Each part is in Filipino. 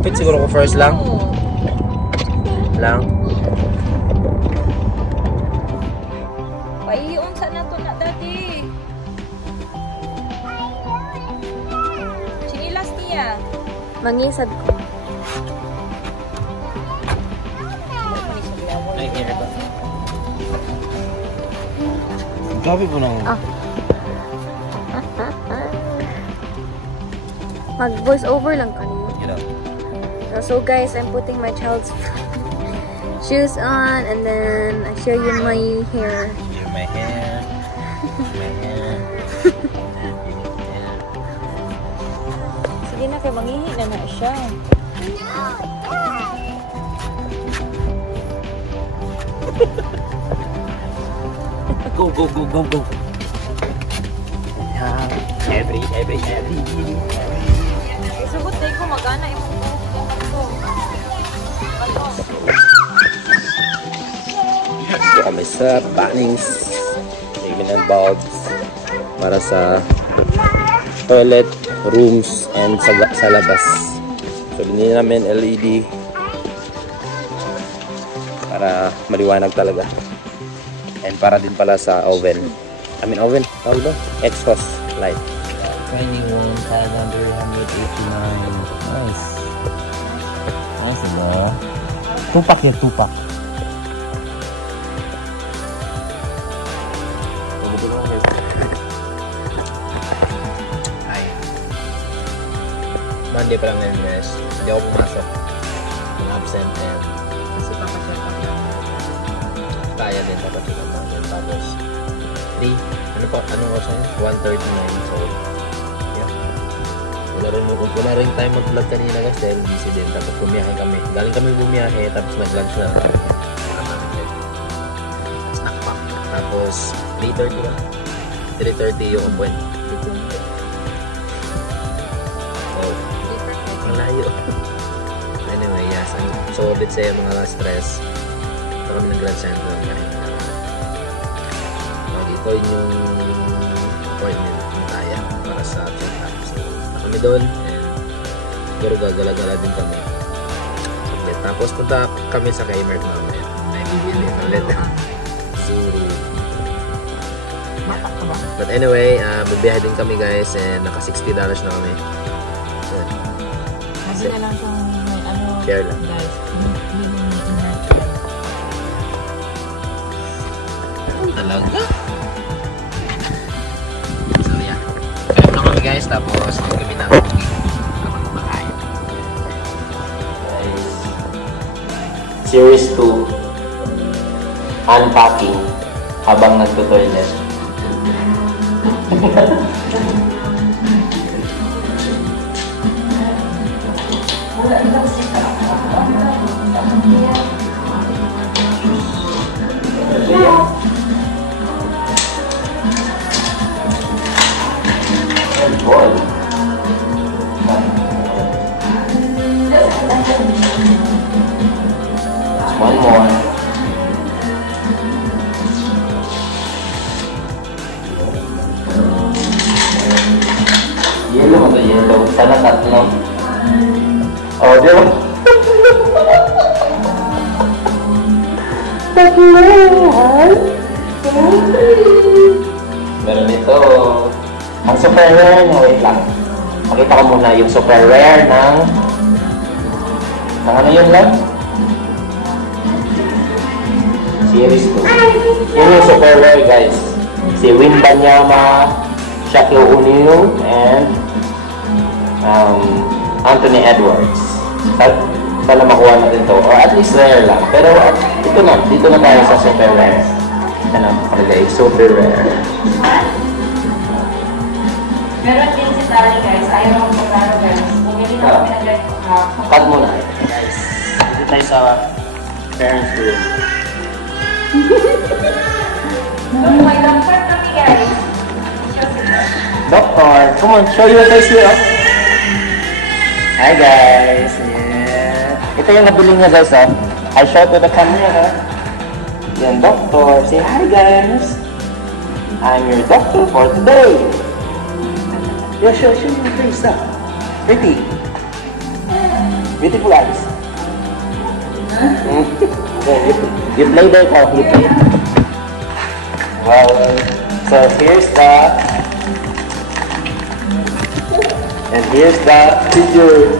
Magupit siguro ko first lang. Paiyon sa na to na dati. Chinilas niya. Mangisad ko. Ay, here ba? Gabi po nang... Mag-voice over lang kanina. You know. So guys, I'm putting my child's shoes on and then I show you my hair. Here, my hair. My hair. Sige na, kaya mangihi na na siya. Go, go, go, go, go. Every. Isubot day ko magana yung Dito kami sa Bunnings. Bigyan ng bulbs para sa toilet, rooms, and sa labas. So, binili namin LED para maliwanag talaga. And para din pala sa oven. Oven? Tawag ba? Exhaust light. 21,589. Nice. Nice ba? Tupak yun, tupak. Ay. Monday pa lang ngayon guys. Hindi ako pumasok. Absent and kasi papachirap lang. kaya din papachirap lang. Tapos 3, anong oras na yun? 1:39. So, yeah. Wala rin time mag-vlog kanina guys dahil busy din. Tapos bumiyahe kami. Galing kami bumiyahe, tapos nag-lunch na. Snack pack. Tapos 3:30 ba? 3:30 yung appointment. Oh, malayo. Anyway, yes. So, let's say mga stress. Ito kami nag-lunch na kanina. Ito yung appointment ng Taya para sa check-up. So, kami doon and siguro gagala-gala din kami. Okay, tapos punta kami sa Kmart namin. Ay, bibili ulit. Zuru. But anyway, magbiyahe din kami guys and naka $60 na kami. Kasi na lang siyang may share lang. Guys, talaga? So yeah, kaya na kami guys, tapos kami na uwi habang kumakain. Guys, Series 2 Unpacking habang nagto-toilet. One more. Yellow atau yellow? Sana tatlo. Oh, dia. Meron ito. Ang super rare na, wait lang. Makita ko muna yung super rare ng ano yun lang? Series 2. Yun yung super rare guys. Si Wembanyama, Shaquille O'Neal, and Anthony Edwards. Sana makuha natin to. Or at least rare lang. Pero ito na. Dito na tayo sa super rare. Ano? Okay, super rare. meron din si Tali guys. Ayaw mo pagkaro guys. Bumili na kami ng ganito. Cut muna. Guys, dito tayo sa parents room. May doctor kami guys. Doctor, come on, show your face here. Hi guys. Yeah. Ito yung nabili niya guys. I show to the camera. Yan, doctor. Say hi guys. I'm your doctor for today. Yeah, show your face. Pretty. Beautiful eyes. You play there, Kyle. You play. Wow. So here's the... And here's the figure.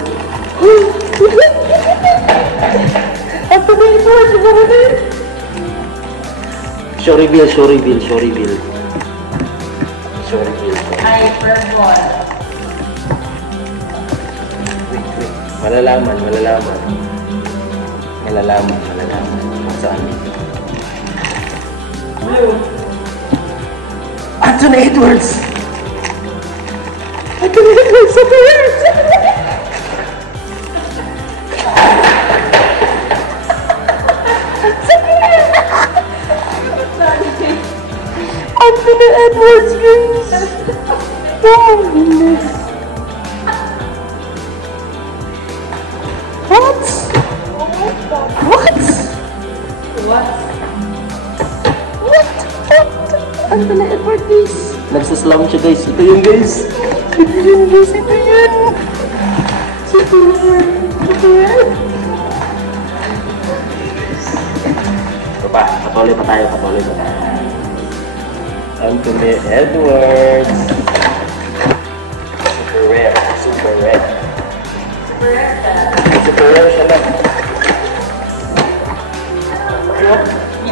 Show reveal, show reveal, show reveal. Show reveal. Hyperbole. Wait. Malalaman. Saan? Blue. Anthony Edwards! Anthony Edwards, guys! Oh, goodness. What? Anthony Edwards, guys! Nagsaslam siya, guys. Ito yun, guys. Ito yun. Ito pa. Patuloy pa tayo. Anthony Edwards. Super rare. Super rare siya lang.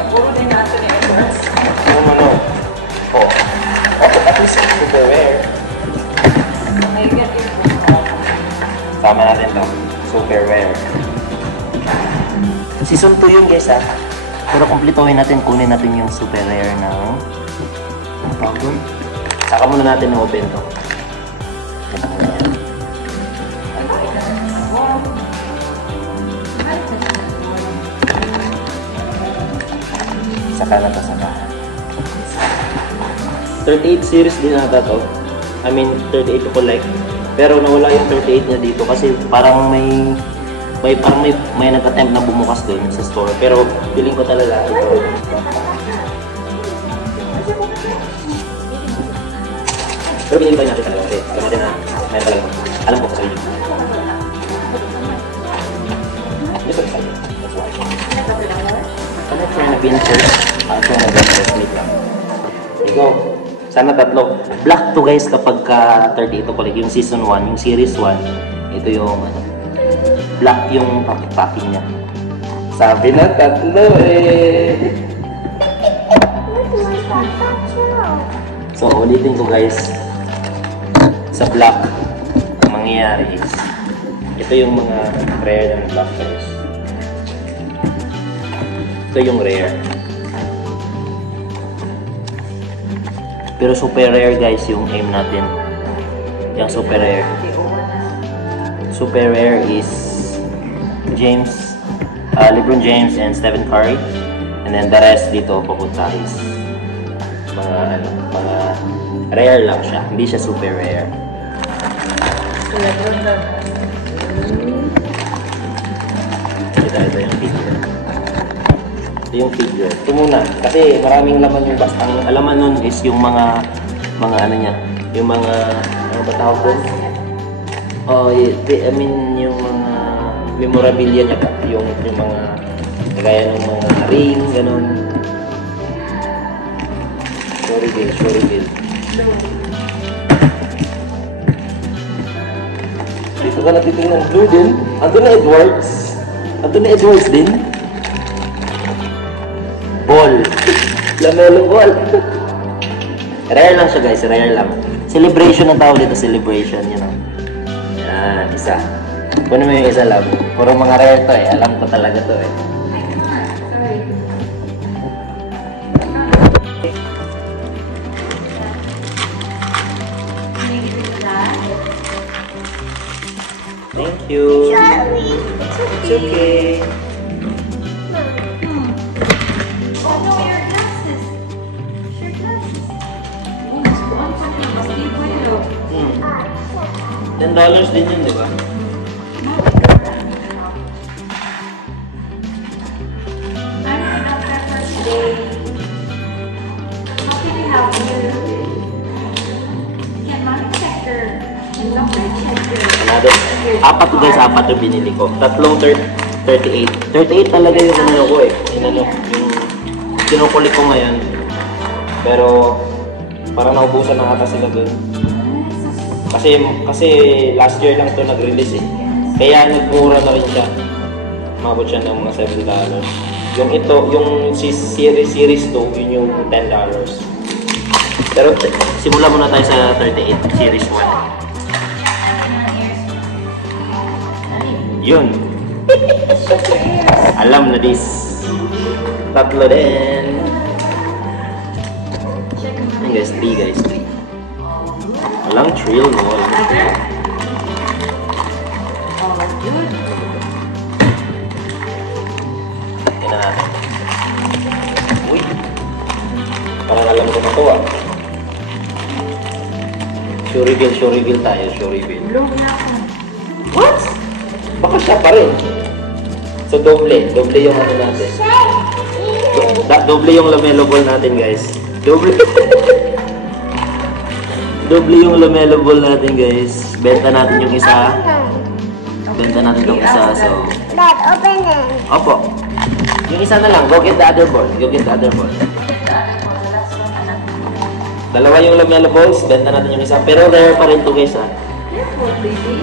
Puro din natin eh. No. Oh. At least super rare. Sama natin to. Super rare. Season 2 yun, guys, ha. Pero kumplituhin natin, kunin natin yung super rare ng Dragon. Saka muna natin na-open to. Saka na to, saka. 38 series din nata to. I mean, 38 to collect. Pero nawala yung 38 niya dito kasi parang may nag-attempt na bumukas doon sa store. Pero feeling ko talaga ito. Pero pinili natin talaga kasi alam natin na mayroon talaga. Alam ko sa sarili. Gusto ko talaga. That's why. Ano ito na pincher? Ito na pincher. Wait lang. Ito. Sana tatlo. Black to, guys, kapag ka 30 ito collect. Yung season 1, yung series 1. Ito yung black yung packing niya. Sabi na tatlo eh. So ulitin ko, guys. Sa black, ang mangyayari is ito yung mga rare ng black, guys. Ito yung rare. Pero super rare, guys, yung aim natin. Yung super rare. Super rare is LeBron James and Stephen Curry. And then the rest dito papunta is mga rare lang siya. Hindi siya super rare. Ito yung figure. Ito yung figure. Ito muna. Kasi maraming laman yung basta. Ang alaman nun is yung mga ano niya. Yung mga, ano ba tawag doon? Oh, I mean, yung mga memorabilia niya pa. Yung mga, kagaya ng mga ring, ganun. Show reveal. Dito ka natitingnan. Blue din. Anthony Edwards din. Ball. Lamelo ball. Rare lang siya, guys. Rare lang. Celebration ang tawag dito. Celebration, you know. Yan, isa. Kunin mo yung isa lang. Puro mga rare to eh. Alam ko talaga to eh. Thank you. Charlie, It's okay. Oh no, your glasses. Your glasses. $10 din yun, di ba? Apat guys, apat yung binili ko. Tatlong 38. 38 talaga yung ano ko eh. Yung kinukulik ko ngayon. Pero parang naubusan na ata sila dun. Kasi last year lang to nag-release eh. Kaya nagmura na rin siya. Mabot siya ng mga $7. Yung ito, yung series 2, yun yung $10. Pero simula muna tayo sa 38 series 1. Yun. Alam na this. Tatlo din. Ayun guys, 3 guys, 3. Walang thrill, no? Walang thrill. Tingnan natin. Uy. Parang alam ko na ito ah. Sure reveal tayo, sure reveal. What? Baka siya pa rin. So doble yung ano natin. Doble yung lamelo ball natin guys. Doble yung lamelo ball natin guys. Benta natin yung isa. Benta natin yung isa, so... Dad, open it. Opo. Yung isa na lang, go get the other ball. Go get the other ball. Dalawa yung lamelo balls, benta natin yung isa. Pero rare pa rin to guys ha. Careful, baby.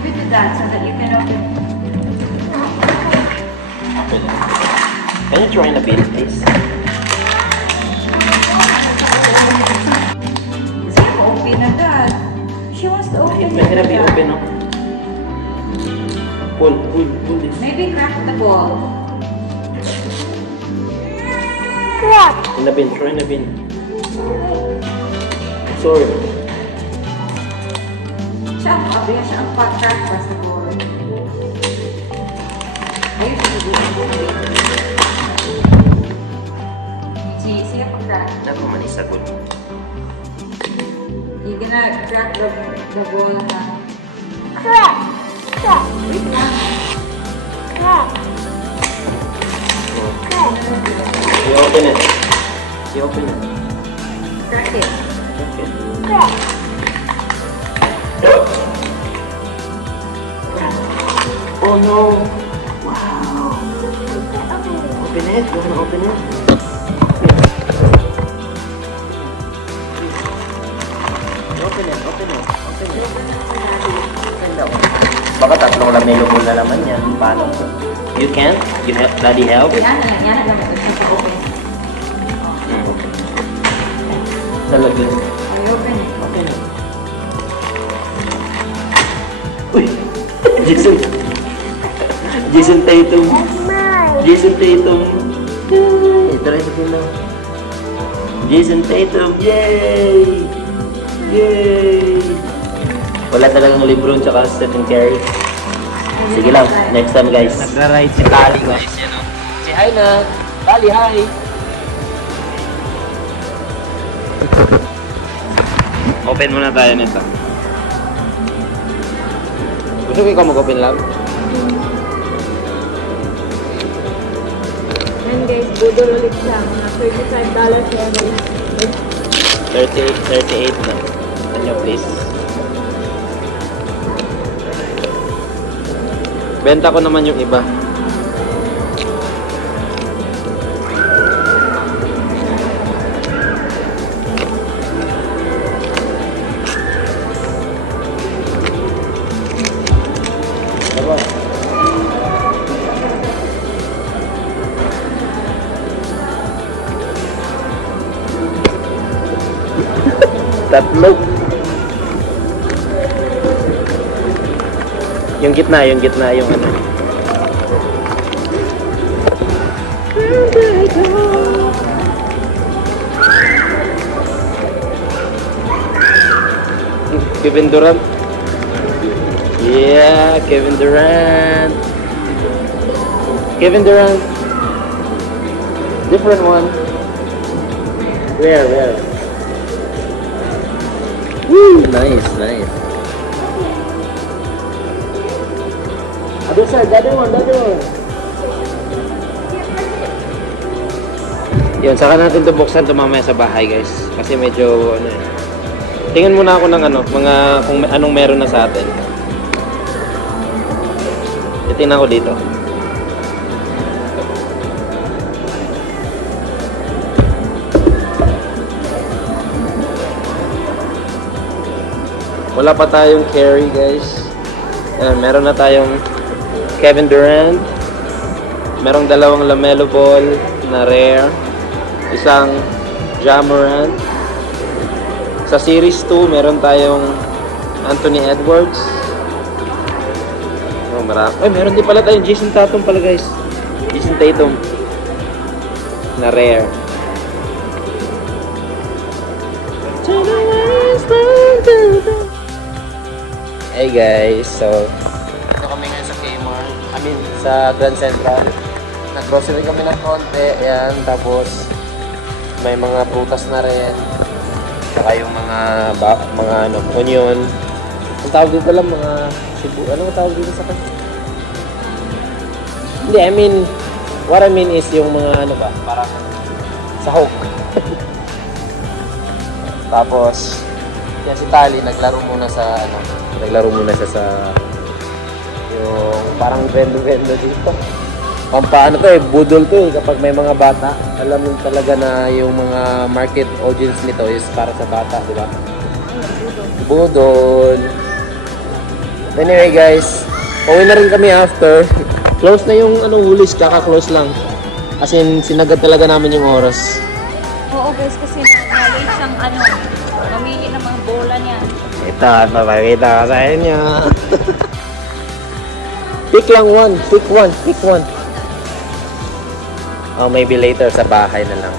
Give it to Dad so that you can open. Can you try na bit, please? Gusto ko open na, Dad. She wants to open May hirap it. i-open, no? Pull this. Maybe crack the ball. Crap. Try na bin. Sorry. Siya ang sabi siya ang pag-crack sa ball. Ayun siya sabi. Siya pag-crack. Ako manisagot. You're gonna crack the ball, ha? Crap. Crap. Wait lang. Crap. Crap. You open it. You open it. Crack it. Okay. Crap. Oh no! Wow! Open it. You wanna open it? Open it. Baka tatlong lamelo ball na naman yan. Paano? You can't? You have daddy help? Yan na lang ito open. Talaga. I open it. Open it. Uy! Jason Tatum. That's mine. Jason Tatum. Try to feel now. Jason Tatum. Yay! Yay! Wala talagang Lebron tsaka Stephen Curry. Sige lang, next time guys. Nagra-ride si Tali guys. Yan o. Si hi na. Tali, hi! Open muna tayo nito. Gusto ko ikaw mag-open lang? And guys, budol ulit siya. Mga $35 yan. 38 na. Ano please? Benta ko naman yung iba. Tatlo. Yung gitna, yung ano. Kevin Durant. Yeah, Kevin Durant. Kevin Durant. Different one. Where? Woo! Nice. Other side, the other one. Yun, saka natin ito buksan ito mamaya sa bahay guys. Kasi medyo, ano Tingnan muna ako ng ano, mga kung anong meron na sa atin. Titingnan ko dito. Wala pa tayong carry, guys. Ayan, meron na tayong Kevin Durant. Merong dalawang LaMelo Ball na rare. Isang Ja Morant. Sa Series 2, meron tayong Anthony Edwards. Oh, marami. Ay, meron din pala tayong Jason Tatum pala, guys. Jason Tatum. Na rare. Hey guys, so dito kami ngayon sa Kmart. I mean, sa Grand Central. Nag-grocery kami ng konti. Ayan, tapos may mga prutas na rin. Saka yung mga ano, onion. Ang tawag dito lang, mga sibu. Ano ang tawag dito sa kanila? Hindi, I mean, what I mean is yung mga ano ba, parang sahog. Tapos, yan si Tali, naglaro muna sa ano, siya sa yung parang vendo-vendo dito. Pampaano to budol to kapag may mga bata. Alam mo talaga na yung mga market audience nito is para sa bata, di ba? Budol. Anyway guys, uwi na rin kami after. Close na yung ano, Woolies, kaka-close lang. As in, sinagad talaga namin yung oras. Oo guys, kasi na-late siyang ano, mamili ng mga bola niya. Ito, papakita ko sa inyo. Pick lang one. Pick one. Oh, maybe later sa bahay na lang.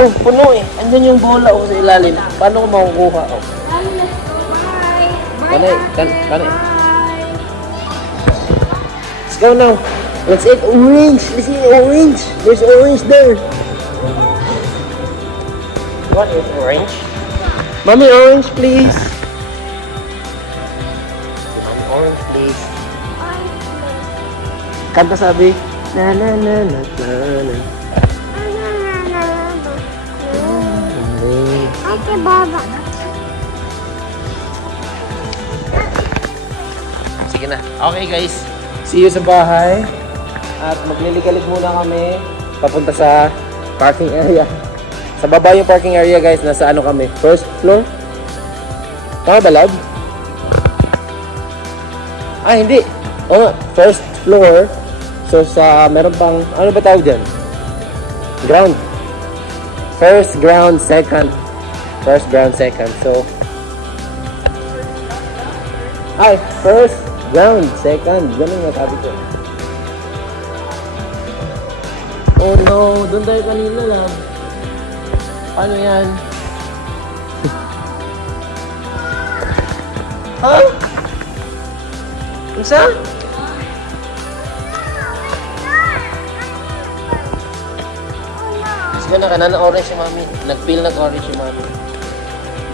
Oh, puno eh. Andyan yung bola sa ilalim. Paano ko makukuha? Oh. Kanay. Let's go now. Let's eat orange. Let's eat orange. There's orange there. What is orange? Mommy, orange, please. Mommy, orange, please. Kanta sabi. Na na na na na na. Ate Baba. Sige na. Okay guys. See you sa bahay. At magliligalig muna kami papunta sa parking area. Sa baba yung parking area guys, nasa ano kami? First floor? Tama ba, love? Ah, hindi. Oo, first floor. So sa, meron pang, ano ba tawag dyan? Ground. First ground, second. First ground, second. So, ay, first ground, second. Ganun nga sabi ko. Oh no, doon tayo kanina lang. Paano yan? Ha? Unsa? Sige na, kanan na orange si mami. Nag-peel nag-orange si mami.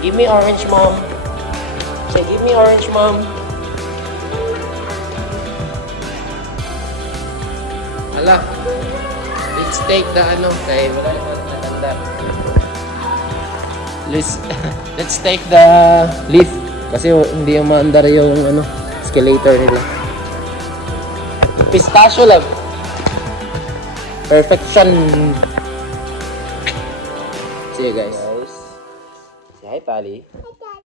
Give me orange, mom. Say, give me orange, mom. Hala. Let's take the ano. Kaya wala naman natanda. Let's take the lift. Kasi hindi yung maandar yung ano, escalator nila. Pistachio lang. Perfection. See you guys. Say hi, Tali.